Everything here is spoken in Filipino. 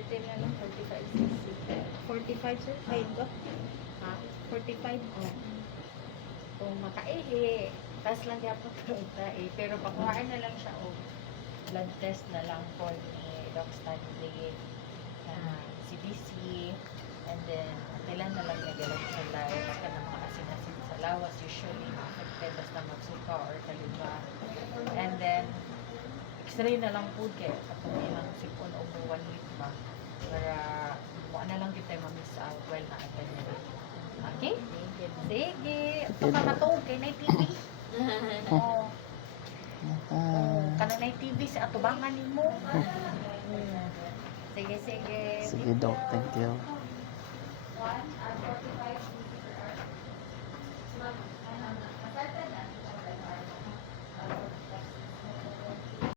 40 na lang, 45cc. 45 sir, kain ko. Ha? 45. Oh. Kung makaihi, tas lang dapat tayo. Pero pakuhaan na lang siya o blood test na lang po ni Doc Stanley, CBC, and then kailan na lang nagalang sa layo ka ng mga asin-asin sa lawas, usually affected basta magsuka or kaluba. And then, x-ray na lang po kaya katong ilang sipon o 1 week ba para mukha na lang kita ma-miss out while na-attend nila. Okay? Sige. Ito ka matuog kay na TV. Oo. Kanang na TV sa atubangan nimo. Sige, sige. Sige, Doc. Thank you. One,